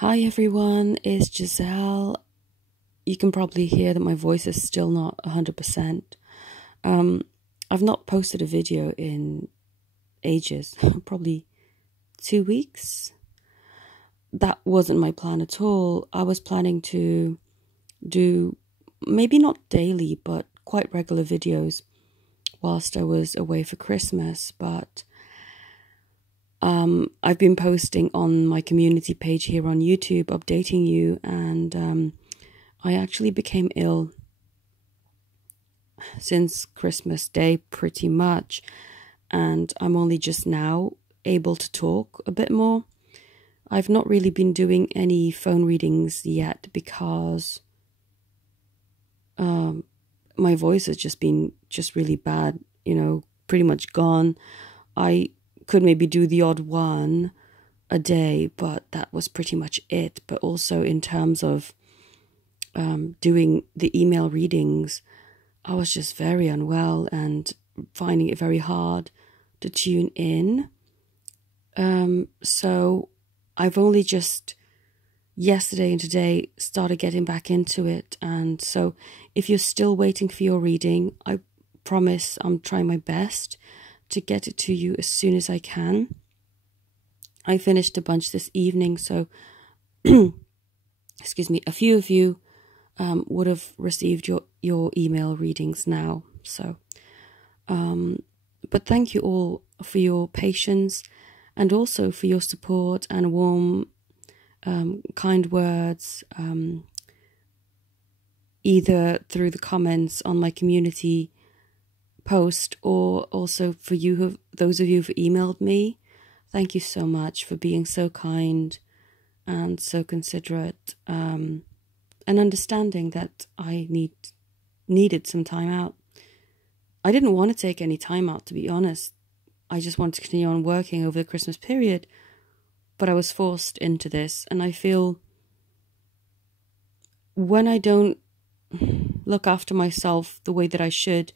Hi everyone, it's Giselle. You can probably hear that my voice is still not 100%. I've not posted a video in ages, probably 2 weeks. That wasn't my plan at all. I was planning to do maybe not daily, but quite regular videos whilst I was away for Christmas, but I've been posting on my community page here on YouTube, updating you, and I actually became ill since Christmas Day, pretty much, and I'm only just now able to talk a bit more. I've not really been doing any phone readings yet because my voice has just been really bad, pretty much gone. I could maybe do the odd one a day, but that was pretty much it. But also in terms of doing the email readings, I was just very unwell and finding it very hard to tune in. So I've only just yesterday and today started getting back into it. And so if you're still waiting for your reading, I promise I'm trying my best to get it to you as soon as I can. I finished a bunch this evening, so excuse me, a few of you would have received your email readings now. So but thank you all for your patience and also for your support and warm kind words, either through the comments on my community post or also for those of you who've emailed me. Thank you so much for being so kind and so considerate, and understanding that I needed some time out. I didn't want to take any time out, to be honest. I just wanted to continue on working over the Christmas period, but I was forced into this, and I feel when I don't look after myself the way that I should,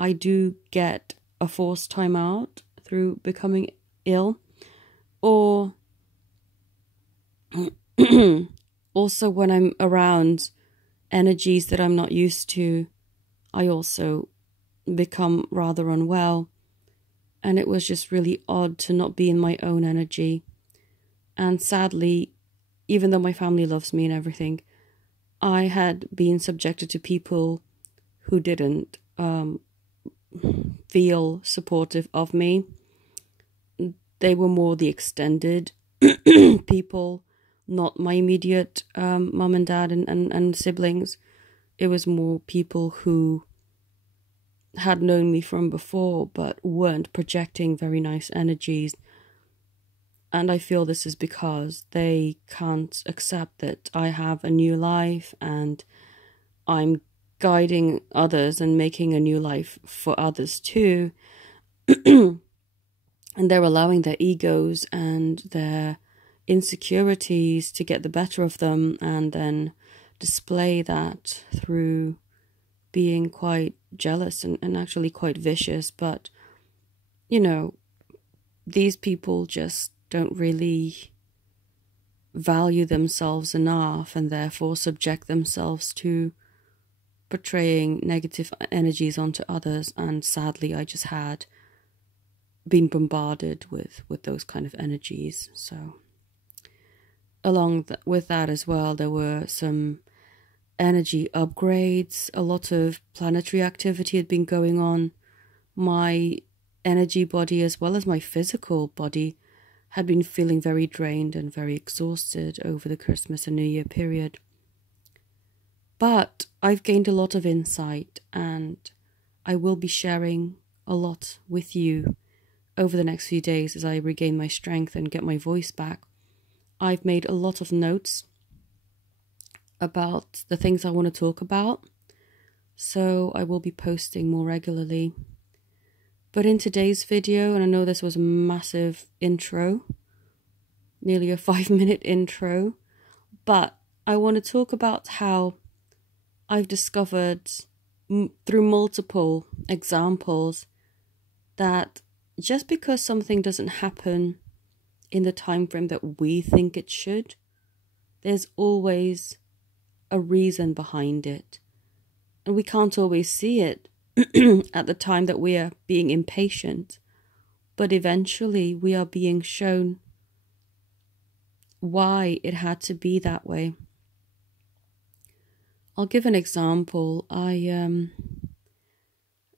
I do get a forced time out through becoming ill, or also when I'm around energies that I'm not used to, I also become rather unwell, and it was just really odd to not be in my own energy. And sadly, even though my family loves me and everything, I had been subjected to people who didn't feel supportive of me. They were more the extended people, not my immediate mum and dad and siblings. It was more people who had known me from before but weren't projecting very nice energies. And I feel this is because they can't accept that I have a new life and I'm guiding others and making a new life for others too. And they're allowing their egos and their insecurities to get the better of them and then display that through being quite jealous and actually quite vicious. But, these people just don't really value themselves enough and therefore subject themselves to portraying negative energies onto others. And sadly, I just had been bombarded with those kind of energies. So with that as well, there were some energy upgrades. A lot of planetary activity had been going on. My energy body as well as my physical body had been feeling very drained and very exhausted over the Christmas and New Year period. But I've gained a lot of insight, and I will be sharing a lot with you over the next few days as I regain my strength and get my voice back. I've made a lot of notes about the things I want to talk about, so I will be posting more regularly. But in today's video, and I know this was a massive intro, nearly a 5-minute intro, but I want to talk about how I've discovered through multiple examples that just because something doesn't happen in the time frame that we think it should, There's always a reason behind it. And we can't always see it at the time that we are being impatient. But eventually we are being shown why it had to be that way. I'll give an example.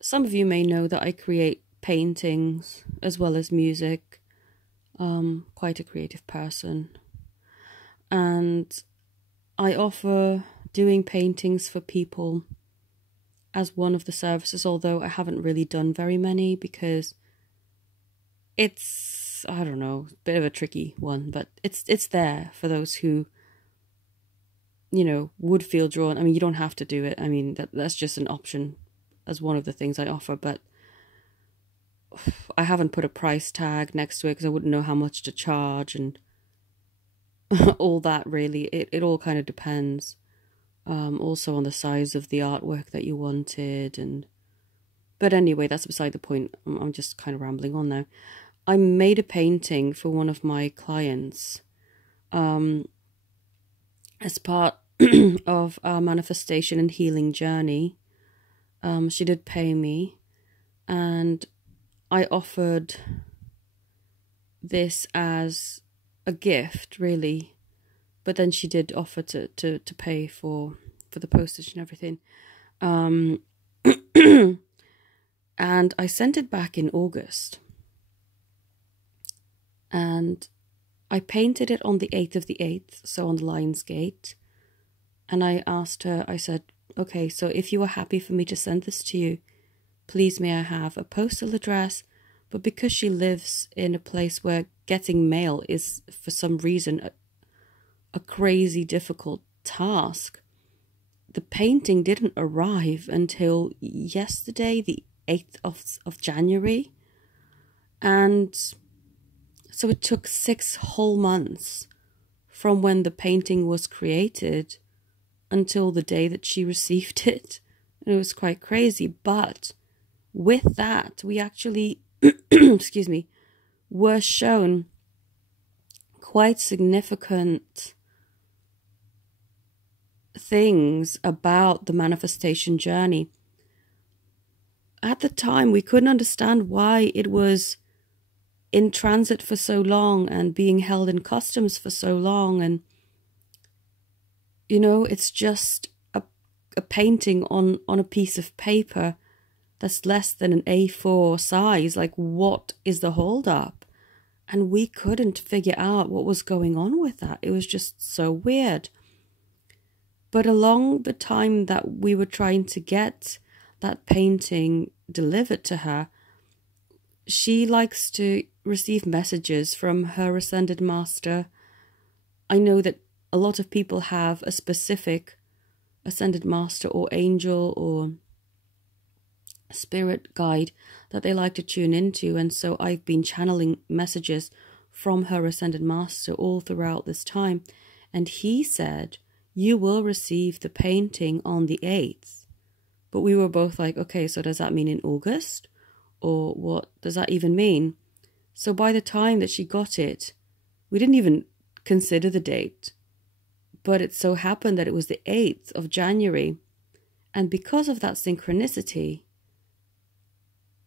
Some of you may know that I create paintings as well as music. Quite a creative person. And I offer doing paintings for people as one of the services, although I haven't really done very many because it's, I don't know, a bit of a tricky one, but it's there for those who, you know, would feel drawn. I mean, you don't have to do it. I mean, that's just an option as one of the things I offer, but I haven't put a price tag next to it because I wouldn't know how much to charge and all that really. It all kind of depends. Also on the size of the artwork that you wanted, but anyway, that's beside the point. I'm just kind of rambling on now. I made a painting for one of my clients as part of our manifestation and healing journey. She did pay me, and I offered this as a gift, really. But then she did offer to pay for the postage and everything. And I sent it back in August. And I painted it on the 8th of the 8th, so on the Lion's Gate. And I asked her, I said, okay, so if you are happy for me to send this to you, please may I have a postal address? But because she lives in a place where getting mail is, for some reason, a crazy difficult task, the painting didn't arrive until yesterday, the 8th of January. And so it took 6 whole months from when the painting was created until the day that she received it. And it was quite crazy. But with that, we actually, excuse me, were shown quite significant things about the manifestation journey. At the time, we couldn't understand why it was in transit for so long and being held in customs for so long. And, you know, it's just a painting on a piece of paper that's less than an A4 size. Like, what is the hold up? And we couldn't figure out what was going on with that. It was just so weird. But along the time that we were trying to get that painting delivered to her, she likes to receive messages from her Ascended Master. I know that a lot of people have a specific Ascended Master or angel or spirit guide that they like to tune into, and so I've been channeling messages from her Ascended Master all throughout this time, and he said, you will receive the painting on the 8th. But we were both like, okay, so does that mean in August? Or what does that even mean? So by the time that she got it, we didn't even consider the date. But it so happened that it was the 8th of January. And because of that synchronicity,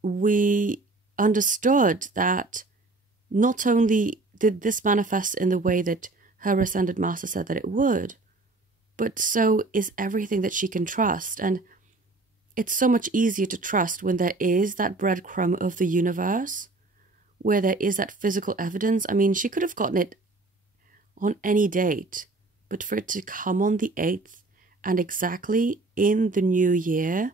we understood that not only did this manifest in the way that her Ascended Master said that it would, but so is everything that she can trust. And it's so much easier to trust when there is that breadcrumb of the universe, where there is that physical evidence. I mean, she could have gotten it on any date, but for it to come on the 8th and exactly in the new year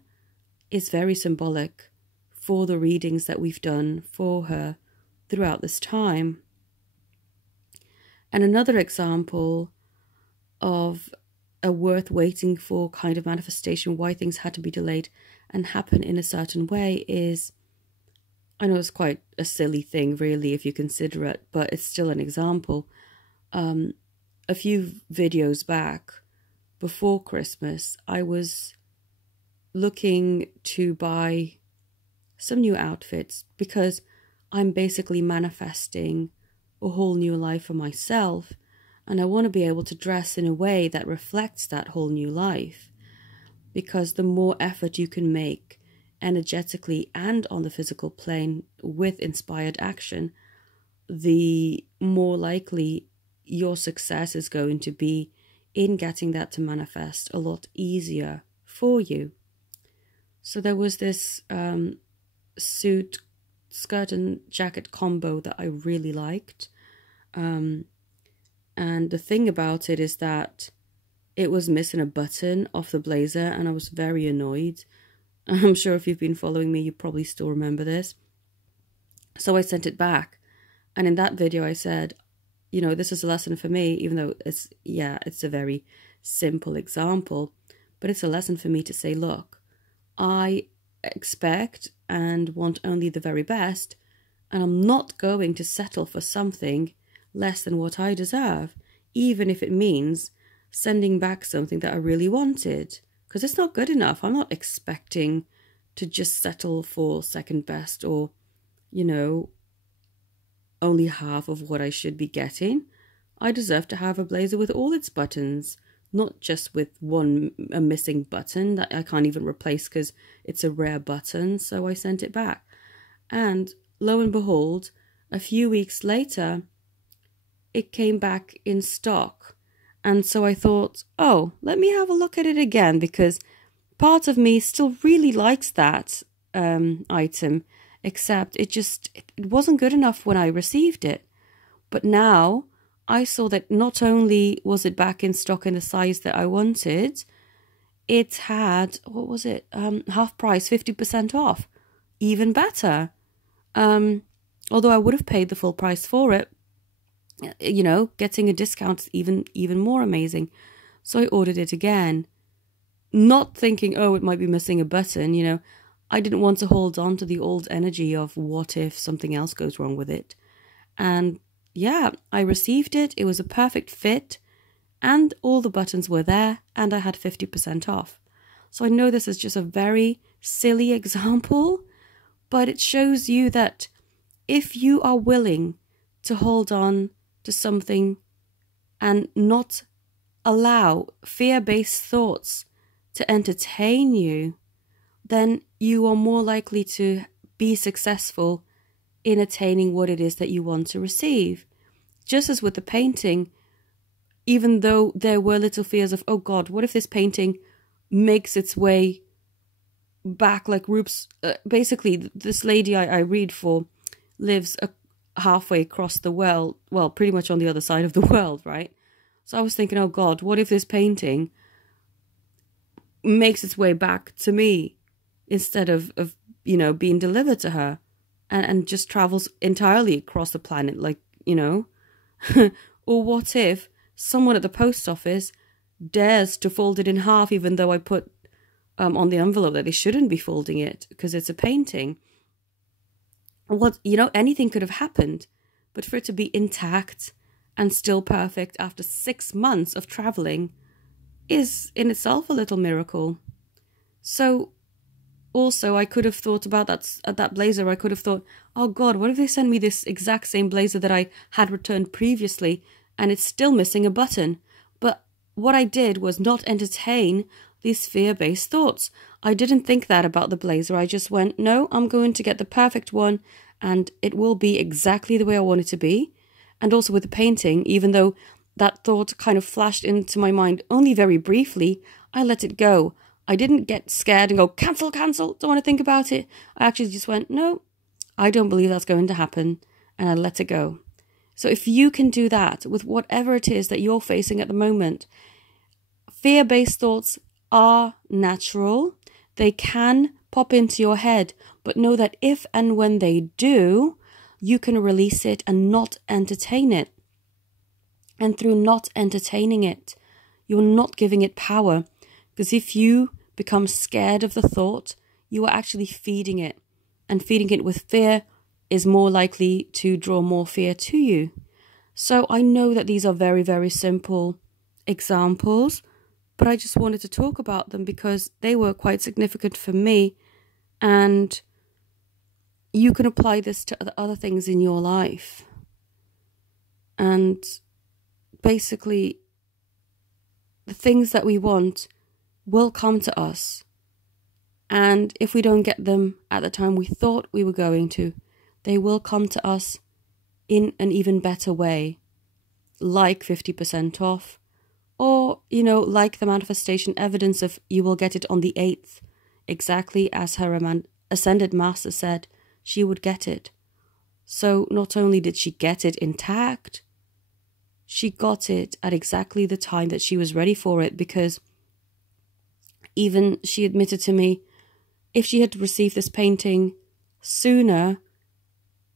is very symbolic for the readings that we've done for her throughout this time. And another example of a worth waiting for kind of manifestation, why things had to be delayed and happen in a certain way, is, I know it's quite a silly thing really if you consider it, but it's still an example. A few videos back, before Christmas, I was looking to buy some new outfits because I'm basically manifesting a whole new life for myself. And I want to be able to dress in a way that reflects that whole new life. Because the more effort you can make energetically and on the physical plane with inspired action, the more likely your success is going to be in getting that to manifest a lot easier for you. So there was this skirt and jacket combo that I really liked. And the thing about it is that it was missing a button off the blazer, and I was very annoyed. I'm sure if you've been following me, you probably still remember this. So I sent it back. And in that video, I said, you know, this is a lesson for me, even though it's a very simple example, but it's a lesson for me to say, look, I expect and want only the very best, and I'm not going to settle for something less than what I deserve, even if it means sending back something that I really wanted, because it's not good enough. I'm not expecting to just settle for second best or, you know, only half of what I should be getting. I deserve to have a blazer with all its buttons, not just with a missing button that I can't even replace because it's a rare button. So I sent it back. And lo and behold, a few weeks later, it came back in stock. And so I thought, oh, let me have a look at it again, because part of me still really likes that item, except it wasn't good enough when I received it. But now I saw that not only was it back in stock in the size that I wanted, it had, what was it, half price, 50% off. Even better. Although I would have paid the full price for it, you know, getting a discount is even more amazing. So I ordered it again, not thinking, oh, it might be missing a button, you know. I didn't want to hold on to the old energy of what if something else goes wrong with it. And yeah, I received it. It was a perfect fit and all the buttons were there and I had 50% off. So I know this is just a very silly example, but it shows you that if you are willing to hold on to something and not allow fear-based thoughts to entertain you, then you are more likely to be successful in attaining what it is that you want to receive. Just as with the painting, even though there were little fears of, oh God, what if this painting makes its way back like Rupes? Basically, this lady I read for lives halfway across the world, well, pretty much on the other side of the world, right? So I was thinking, oh God, what if this painting makes its way back to me instead of you know, being delivered to her and just travels entirely across the planet, like, you know? Or what if someone at the post office dares to fold it in half, even though I put on the envelope that they shouldn't be folding it because it's a painting? What, you know, anything could have happened, but for it to be intact and still perfect after 6 months of traveling is in itself a little miracle. So also I could have thought about that blazer. I could have thought, oh God, what if they send me this exact same blazer that I had returned previously and it's still missing a button? But what I did was not entertain these fear-based thoughts. I didn't think that about the blazer. I just went, no, I'm going to get the perfect one and it will be exactly the way I want it to be. And also with the painting, even though that thought kind of flashed into my mind only very briefly, I let it go. I didn't get scared and go, cancel, cancel, don't want to think about it. I actually just went, no, I don't believe that's going to happen. And I let it go. So if you can do that with whatever it is that you're facing at the moment, fear-based thoughts are natural. They can pop into your head, but know that if and when they do, you can release it and not entertain it. And through not entertaining it, you're not giving it power. Because if you become scared of the thought, you are actually feeding it. And feeding it with fear is more likely to draw more fear to you. So I know that these are very, very simple examples, but I just wanted to talk about them because they were quite significant for me. And you can apply this to other things in your life. And basically the things that we want will come to us. And if we don't get them at the time we thought we were going to, they will come to us in an even better way, like 50% off, or, like the manifestation evidence of you will get it on the 8th, exactly as her ascended master said she would get it. So not only did she get it intact, she got it at exactly the time that she was ready for it, because even she admitted to me, if she had received this painting sooner,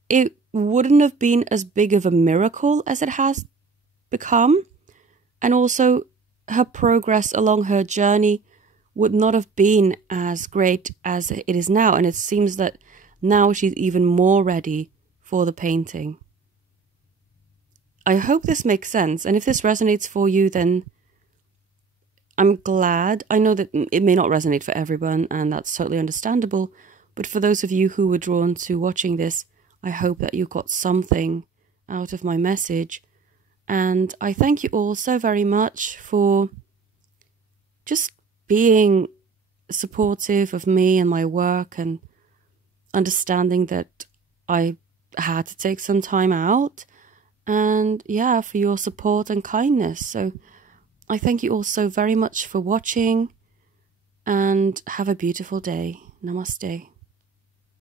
it wouldn't have been as big of a miracle as it has become. And also, her progress along her journey would not have been as great as it is now. And it seems that now she's even more ready for the painting. I hope this makes sense. And if this resonates for you, then I'm glad. I know that it may not resonate for everyone, and that's totally understandable. But for those of you who were drawn to watching this, I hope that you got something out of my message. And I thank you all so very much for just being supportive of me and my work, and understanding that I had to take some time out. And yeah, for your support and kindness. So I thank you all so very much for watching, and have a beautiful day. Namaste.